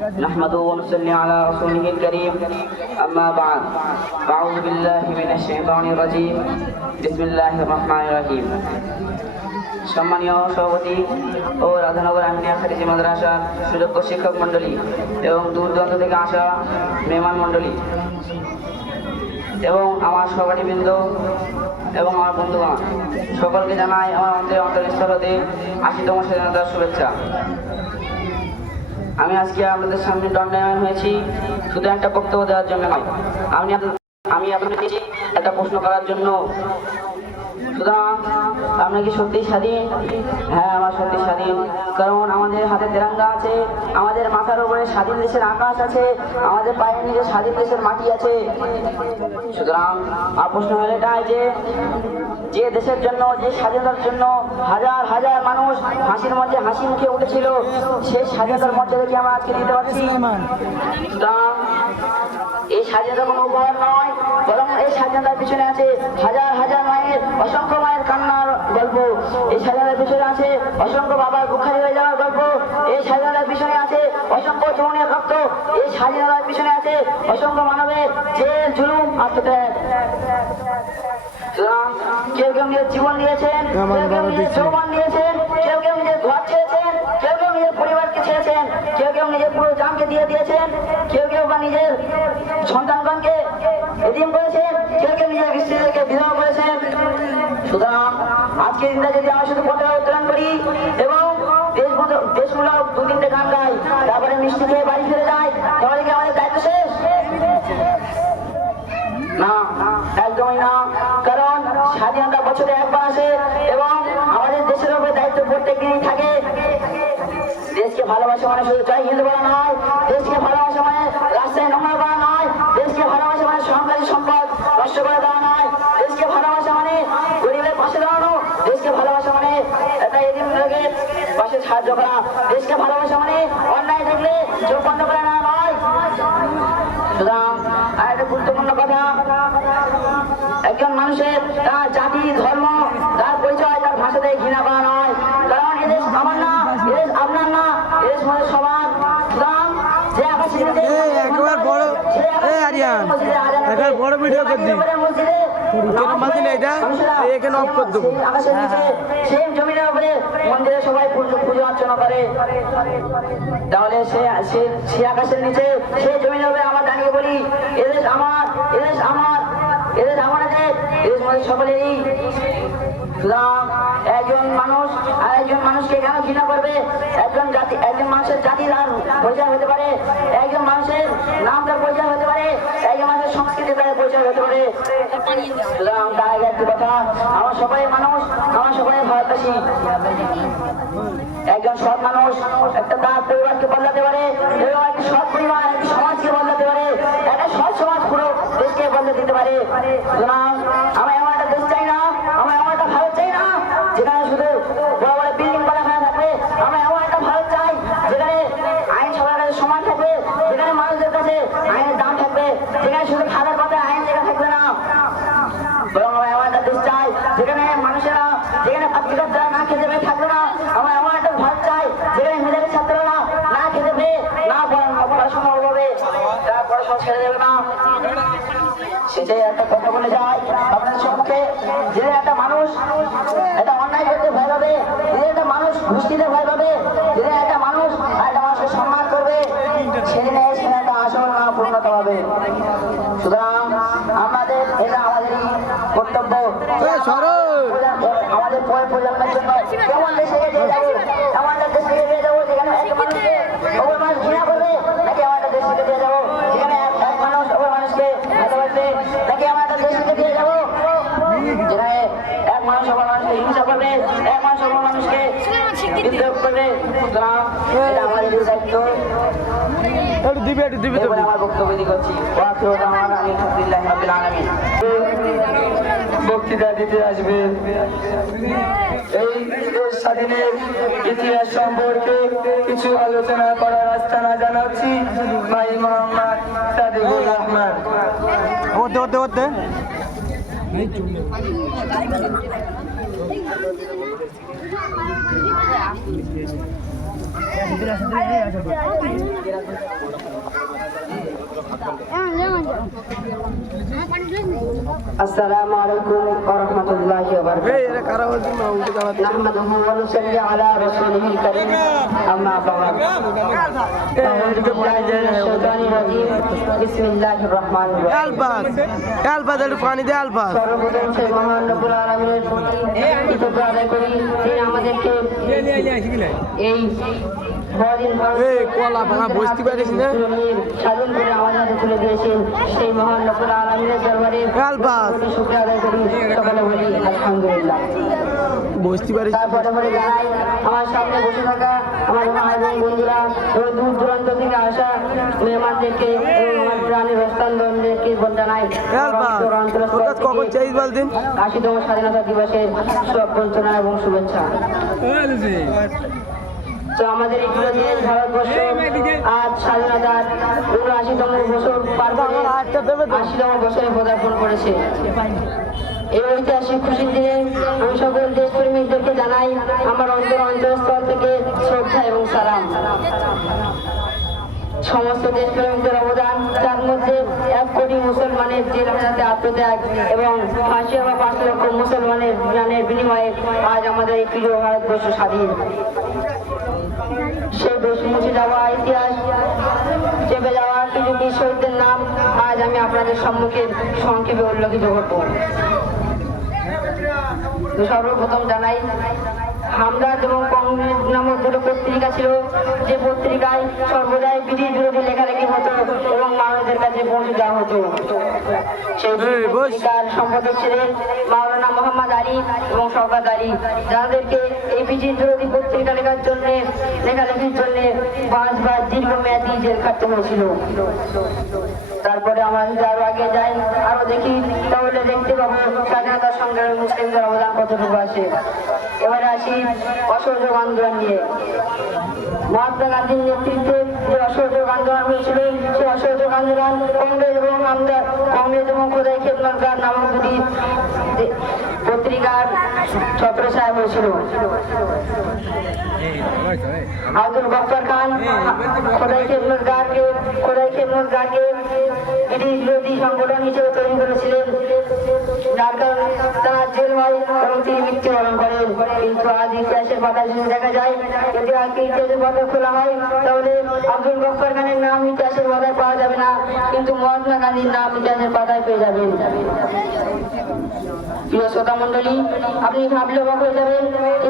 نحمده ونصلي على رسوله الكريم أما بعد أعوذ بالله من الشيطان الرجيم بسم الله الرحمن الرحيم সম্মানীয় সভাপতি ও রাধানগর আমিনিয়া খাদিজা মাদ্রাসার সুযোগ্য শিক্ষক মণ্ডলী এবং দূর দূরান্ত থেকে আসা মেহমান মণ্ডলী এবং আমার সহপাঠীবৃন্দ এবং আমার বন্ধুগণ সকলকে জানাই আমার অন্তরস্থল হতে ৮০তম স্বাধীনতার শুভেচ্ছা। আমি আজকে আপনাদের সামনে দণ্ডায়মান হয়েছি শুধু একটা বক্তব্য দেওয়ার জন্য নয়, আমি আপনাকে একটা প্রশ্ন করার জন্য। সুতরাং আপনার কি সত্যি স্বাধীন? হ্যাঁ, আমার সত্যি স্বাধীন, কারণ আমাদের হাতে তেরঙ্গা আছে, আমাদের মাথার উপরে স্বাধীন দেশের আকাশ আছে, আমাদের পায়ের নিচে স্বাধীন দেশের মাটি আছে। সুতরাং প্রশ্ন হলো এটাই যে দেশের জন্য, যে স্বাধীনতার জন্য হাজার হাজার মানুষ হাসির মধ্যে হাসি মুখে উঠেছিল, সেই স্বাধীনতার মর্যাদা কি আমরা আজকে দিতে পারছি? সুতরাং এই স্বাধীনতা কোনো উপহার নয়, বরং এই স্বাধীনতার পিছনে আছে হাজার হাজার মায়ের, অসংখ্য মায়ের কান্নার গল্প। এই স্বাধীনতার পিছনে আছে অসংখ্য বাবার বুখারি হয়ে যাওয়ার গল্প। এই স্বাধীনতার পিছনে আছে অসংখ্য তরুণের রক্ত। এই স্বাধীনতার পিছনে আছে অসংখ্য মানবের জেল, জুলুম, আত্মত্যাগ। সুতরাং কেউ কেউ নিজের জীবন দিয়েছেন, কেউ কেউ নিজের যৌবন দিয়েছেন, কেউ কেউ নিজের ঘর ছেড়েছেন, কেউ কেউ নিজের পরিবারকে ছেড়েছেন, কেউ কেউ নিজের পুরো জানকে দিয়ে দিয়েছেন, কেউ কেউ বা নিজের সন্তানগণকে এতিম করেছেন, কেউ কেউ নিজের স্ত্রীদেরকে বিধবা করেছেন। সুতরাং আজকের দিনটা যদি আমরা শুধু পতাকা উত্তোলন করি এবং দেশগুলো দু তিনটে গান গাই, তারপরে মিষ্টি খেয়ে বাড়ি ফিরে যায়, তাহলে কি আমাদের দায়িত্ব শেষ? না, একদমই না। কারণ স্বাধীনতা বছরে একবার আসে এবং আমাদের দেশের উপরে দায়িত্ব প্রত্যেক দিনই থাকে। দেশকে ভালোবাসা মানে শুধু জয় হিন্দ বলা নয়, দেশকে ভালোবাসা মানে রাস্তায় নোংরা করা নয়, দেশকে ভালোবাসা মানে সরকারি সম্পদ নষ্ট করে দেওয়া নয়, দেশকে ভালোবাসা মানে গরিবের পাশে দাঁড়ানো, দেশকে ভালোবাসা মানে একটা এদিন লোকের পাশে সাহায্য করা, দেশকে ভালোবাসা মানে অন্যায় দেখলে চোখ বন্ধ করে না নয়। সুতরাং আর একটা গুরুত্বপূর্ণ কথা, একজন মানুষের তার জাতি, ধর্ম, তার পরিচয়, তার ভাষাতে ঘৃণা করা নয়, কারণ এদেশ আমার না, এদেশ আপনার না, এদেশ আমাদের সবার। সুতরাং যে আকাশে একবার বড় ভিডিও করে দিই, এখানে অফ করে দেবো। আকাশের নিচে সেই জমিনের উপরে মন্দিরে সবাই পুজো অর্চনা করে, তাহলে সে আকাশের নিচে সেই জমিনের উপরে আমরা দাঁড়িয়ে বলি এদেশ আমার, এদেশ আমার, এদেশ আমার আছে, এদেশ আমাদের সকলেরই। সুতরাং একজন মানুষ আর একজন মানুষকে কেন ঘৃণা করবে? একজন মানুষের জাতি তার পরিচয় হতে পারে, একজন মানুষের নাম তার পরিচয় হতে পারে, একজন মানুষের সংস্কৃতি তার পরিচয় হতে পারে। সুতরাং তার একটি কথা, আমার সবাই মানুষ, আমার সবাই ভারতবাসী। একজন সৎ মানুষ একটা তার পরিবারকে বদলাতে পারে এবং একটি সৎ পরিবার একটি সমাজকে বদলাতে পারে, একটা সৎ সমাজ পুরো দেশকে বদলে দিতে পারে। সুতরাং আমি এমন একটা দেশ চাই না, আমি এমন একটা ভারত চাই না যেখানে শুধু বড় বড় বিল্ডিং বানানো থাকবে। আমরা এমন একটা ভারত চাই যেখানে আইন সবার কাছে সমান থাকবে, যেখানে মানুষদের কাছে আইনের দাম থাকবে, যেখানে শুধু খাদের পথে আইন লেখা থাকবে না, বরং আমরা এমন একটা দেশ চাই যেখানে মানুষেরা, যেখানে ছাত্রীরা না খেতে পেয়ে থাকবে না। আমরা এমন একটা ভারত চাই যেখানে মেধাবী ছাত্ররা না খেতে পেয়ে, না পড়াশোনা হবে, তারা পড়াশোনা ছেড়ে দেবে না। সেটাই একটা কথা বলে যায় আপনাদের সম্মুখে, যে একটা মানুষ একটা অন্যায় করতে ভয় পাবে, যে একটা মানুষ ঘুষ দিতে ভয় পাবে, যে একটা মানুষ একটা মানুষকে সম্মান করবে, সেদিনে একটা আসল না পূর্ণতা হবে। সুতরাং আমাদের এটা আমাদেরই কর্তব্য, আমাদের পরের প্রজন্মের জন্য কেমন দেশে এগিয়ে যাবো, এমন একটা দেশে এগিয়ে যাবো যেখানে এক মানুষকে অপর মানুষ ঘৃণা করবে, নাকি এমন একটা দেশে এগিয়ে যাবো যেখানে এক মানুষ অপর মানুষকে ভালোবাসবে, নাকি এমন একটা দেশে এগিয়ে যাবো যেখানে এক মানুষ অপর মানুষকে হিংসা করবে, এক মানুষ অপর মানুষকে বিদ্রোহ করবে। সুতরাং এটা আমাদের দায়িত্ব। আমার বক্তব্য করছি, বক্তৃতা দিতে আসবে এই স্বাধীনের ইতিহাস সম্পর্কে কিছু আলোচনা করার আস্থানা জানাচ্ছি ভাই মোহাম্মদ সাদিকুর রহমান। ওতে আসসালামু আলাইকুম ওয়া রাহমাতুল্লাহি ওয়া এই বারাকাতুহু। এরা কারা বলছে না উল্টো চালাচ্ছে নাহমাদুহু ওয়া নুসাল্লি আলা রাসূলিহিল কারীম। আম্মা বা'দ। আউযু বিল্লাহি মিনাশ শাইতানির রাজীম। বিসমিল্লাহির রহমানির রহিম। আলবাদ একটু পানি দে আলবাদ সর্বপ্রথম সেই মহান রব্বুল আলামিনের প্রতি কৃতজ্ঞতা আদায় করি, তিনি আমাদেরকে এই বড়দিন এই কলা ভাঙা বসতে পারিস না স্বাধীন করে আমাদের হাতে তুলে দিয়েছেন, সেই মহান রব্বুল আলামিনের দরবারে আলবাদ শুকরিয়া আদায় করি। সকলে বলি আলহামদুলিল্লাহ। বসতে পারিস তারপরে বলে জানাই, আমার সামনে বসে থাকা আমার ভাই এবং বন্ধুরা এবং দূর দূরান্ত থেকে আসা মেহমানদেরকে এবং আমার প্রাণের হস্তান্তরদেরকে জানাই আলবাদ কখন চাইজ বলদিন ৮০তম স্বাধীনতা দিবসের সব বঞ্চনা এবং শুভেচ্ছা। তো আমাদের এই প্রিয় দেশ ভারতবর্ষ আজ স্বাধীনতার ৭৯তম বছর পার করে ৮০তম বছরে পদার্পণ করেছে। এই ঐতিহাসিক খুশির দিনে আমি সকল দেশপ্রেমিকদেরকে জানাই আমার অন্তরস্থল থেকে শ্রদ্ধা এবং সালাম। সমস্ত দেশপ্রেমিকদের অবদান, তার মধ্যে ১ কোটি মুসলমানের জেল হাজতে আত্মত্যাগ এবং ফাঁসি হওয়া ৫ লক্ষ মুসলমানের প্রাণের বিনিময়ে আজ আমাদের এই প্রিয় ভারতবর্ষ স্বাধীন। সেই দেশ মুছে যাওয়া ইতিহাস চেপে যাওয়া কিছু বীর শহীদদের নাম আজ আমি আপনাদের সম্মুখে সংক্ষেপে উল্লেখিত করব। সর্বপ্রথম জানাই, হামদর্দ এবং কংগ্রেস নামক দুটো পত্রিকা ছিল, যে পত্রিকায় সর্বদাই ব্রিটিশ বিরোধী লেখালেখি হতো এবং মানুষদের কাছে পৌঁছে দেওয়া হতো। সেই পত্রিকার সম্পাদক ছিলেন মাওলানা মোহাম্মদ আলী এবং শওকত আলী, যাদেরকে এই ব্রিটিশ বিরোধী পত্রিকা লেখালেখির জন্য ৫ বার দীর্ঘমেয়াদী জেল খাটতে হয়েছিল। তারপরে আমরা যদি আরো আগে যাই, আরো দেখি, তাহলে দেখতে পাবো স্বাধীনতা সংগ্রামে মুসলিমদের অবদান কতটুকু আছে। এবারে আসি অসহযোগ আন্দোলন নিয়ে। মহাত্মা গান্ধীর নেতৃত্বে যে অসহযোগ আন্দোলন হয়েছিল, সেই অসহযোগ আন্দোলন কংগ্রেস এবং খোদাই খেদমতগার নামক দুটি পত্রিকার ছত্রছায়া হয়েছিল। আব্দুল গফফার খান খোদাই খেদমতগারকে ব্রিটিশ বিরোধী সংগঠন হিসেবে তৈরি করেছিলেন, যার কারণে তারা জেল হয় এবং তিনি মৃত্যুবরণ করেন। কিন্তু আজ ইতিহাসের পাতা যদি দেখা যায়, যদি আজকে ইতিহাসের পাতা খোলা হয়, তাহলে আব্দুল গফফার খানের নাম ইতিহাসের পাতায় পাওয়া যাবে না, কিন্তু মহাত্মা গান্ধীর নাম ইতিহাসের পাতায় পেয়ে যাবেন। প্রিয় শ্রোতা মন্ডলী, আপনি ভাবলে অবাক হয়ে যাবেন,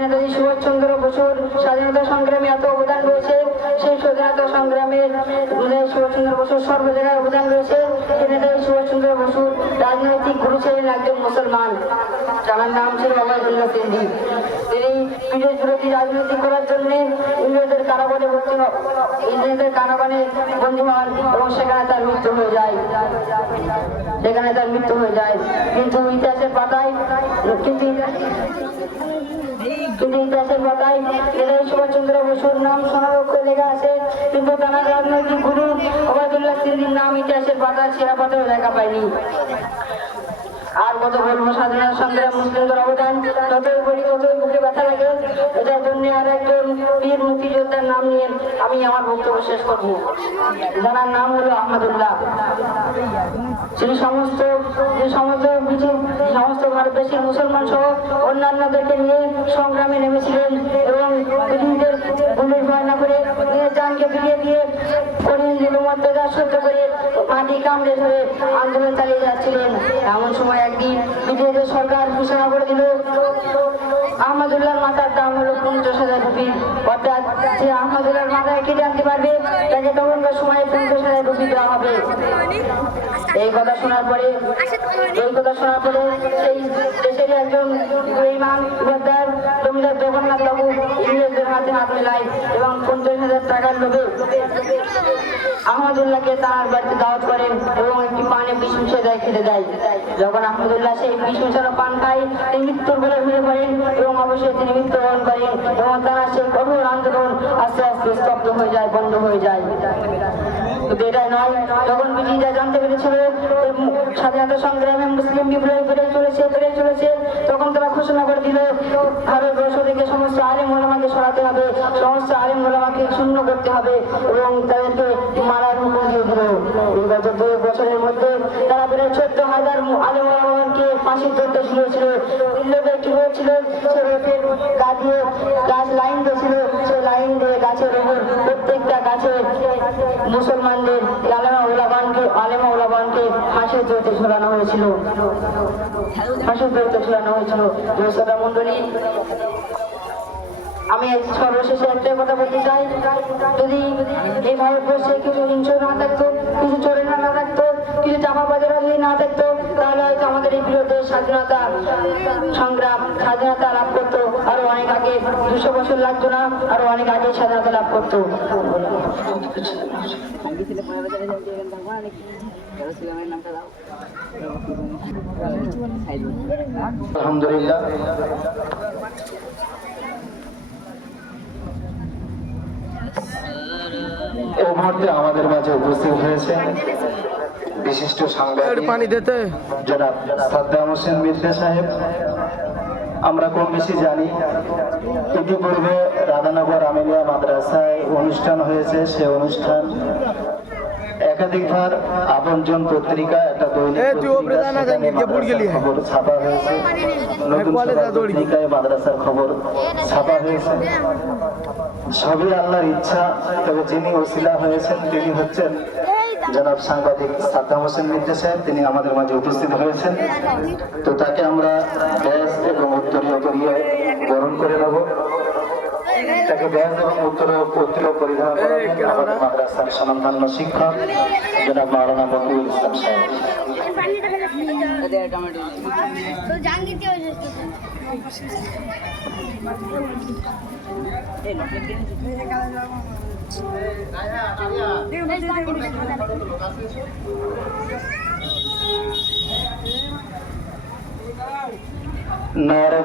নেতাজি সুভাষচন্দ্র বসুর স্বাধীনতা সংগ্রামে এত অবদান রয়েছে। সেই স্বাধীনতা সংগ্রামে সুভাষচন্দ্র বসুর সর্ব জায়গায় অবদান রয়েছে। নেতাজি সুভাষচন্দ্র বসুর রাজনৈতিক গুরু ছিলেন একজন মুসলমান, যার নাম ছিল ওবায়দুল্লাহ সিন্ধি। তিনি ব্রিটিশ বিরোধী রাজনীতি করার জন্য ইংরেজদের কারাগারে বন্দী হন এবং সেখানে তার মৃত্যু হয়ে যায়। কিন্তু ইতিহাসের পাতায় নেতাজি সুভাষচন্দ্র বসুর নাম সোনার অক্ষরে লেখা আছে, কিন্তু তার রাজনৈতিক গুরু ওবায়দুল্লাহ সিন্ধির নাম ইতিহাসের পাতায় সেরা পাতায় দেখা পায়নি। আর কত বলবো স্বাধীনতা সংগ্রাম মুসলিমদের অবদান, যতই বলি ততই বুকে ব্যথা লাগে। এটার জন্য আর একজন বীর মুক্তিযোদ্ধার নাম নিয়ে আমি আমার বক্তব্য শেষ করবো, যার নাম হলো আহমদুল্লাহ। তিনি সমস্ত ভারতবাসীর মুসলমান সহ অন্যান্যদেরকে নিয়ে সংগ্রামে নেমেছিলেন এবং ব্রিটিশদের গুলির ভয় না করে নিজের জানকে ফিরিয়ে দিয়ে কঠিন নির্মমতা সহ্য করে মাটি কামড়ে ধরে আন্দোলন চালিয়ে যাচ্ছিলেন। এমন সময় একদিন ব্রিটিশদের সরকার ঘোষণা করে দিল, আহমদুল্লাহর মাথার দাম হলো ৫০,০০০ রুপি, অর্থাৎ যে আহমদুল্লাহর মাথায় কেটে আনতে পারবে তাকে তখনকার সময়ে ৫০,০০০ রুপি দেওয়া হবে। এই কথা শোনার পরে সেই দেশের একজন ইমাম গদ্দার জমিদার জগন্নাথ বাবু ইংরেজদের হাতে হাত মেলায় এবং ৫০,০০০ টাকার লোভে আহমদুল্লাহকে তার বাড়িতে দাওয়াত করেন এবং একটি পানে বিষ মিশিয়ে খেতে দেয়। যখন আহমদুল্লাহ সেই বিষ মিশানো পান খায়, তিনি মৃত্যুর কোলে ঘুরে পড়েন এবং অবশ্যই তিনি মৃত্যুবরণ করেন এবং তারা সেই কঠোর আন্দোলন আস্তে আস্তে স্তব্ধ হয়ে যায়, বন্ধ হয়ে যায়। কিন্তু এটাই নয়, যখন ব্রিটিশরা জানতে পেরেছিল স্বাধীনতা সংগ্রামে মুসলিম বিপ্লব বেড়ে চলেছে, তখন তারা ঘোষণা করে দিল, ভারতবর্ষ থেকে সমস্ত আলেম ওলামাকে সরাতে হবে, সমস্ত আলেম ওলামাকে শূন্য করতে হবে এবং তাদেরকে মারার হুকুম দিয়ে দিল। গত 2 বছরের মধ্যে তারা প্রায় 14,000 আলেম ওলামাকে ফাঁসি করতে শুনেছিল। দিল্লিতে একটি রোড ছিল, সে রোডের গা দিয়ে গাছ লাইন দিয়েছিল, সে লাইন দিয়ে গাছের উপর প্রত্যেকটা গাছে মুসলমানদের আলেমা ওলামাকে ফাঁসির দড়িতে ঝোলানো হয়েছিল। ফাঁসির দড়িতে ঝোলানো হয়েছিল। শ্রোতা মণ্ডলী, আমি সর্বশেষে একটাই কথা বলতে চাই, যদি এই ভারতবর্ষে কিছু হিংসা না থাকতো, কিছু চোরেরা না থাকতো, কিছু চাপাবাজারা যদি না থাকতো, তাহলে হয়তো আমাদের এই বিরুদ্ধে স্বাধীনতা সংগ্রাম, স্বাধীনতা লাভ করতো আরো অনেক আগে। 200 বছর লাগতো না, আরো অনেক আগে স্বাধীনতা লাভ করতো। আলহামদুলিল্লাহ, এই মুহূর্তে আমাদের মাঝে উপস্থিত হয়েছেন বিশিষ্ট একটু সাংবাদিক পানি দিতে। জনাব সাদ্দাম হোসেন মির্জা সাহেব। আমরা কম বেশি জানি, ইতিপূর্বে রাধানগর আমিনিয়া মাদ্রাসায় অনুষ্ঠান হয়েছে। সে অনুষ্ঠান একাধিকবার আপনজন পত্রিকা, একটা দৈনিক পত্রিকা, সেখানে মাদ্রাসার খবর ছাপা হয়েছে। নতুন সমাজ পত্রিকায় মাদ্রাসার খবর ছাপা হয়েছে। সবই আল্লাহর ইচ্ছা। তবে যিনি ওসিলা হয়েছেন তিনি হচ্ছেন জনাব সাংবাদিক সাদ্দাম হোসেন মির্জা সাহেব। তিনি আমাদের মাঝে উপস্থিত হয়েছেন। তো তাকে আমরা ব্যাজ এবং উত্তরীয় পরিয়ে বরণ করে নেব। তাকে ব্যাজ এবং উত্তরীয় পরিধান করাবেন আমাদের মাদ্রাসার স্বনামধন্য শিক্ষক জনাব মাওলানা মকিবুল ইসলাম সাহেব। নারে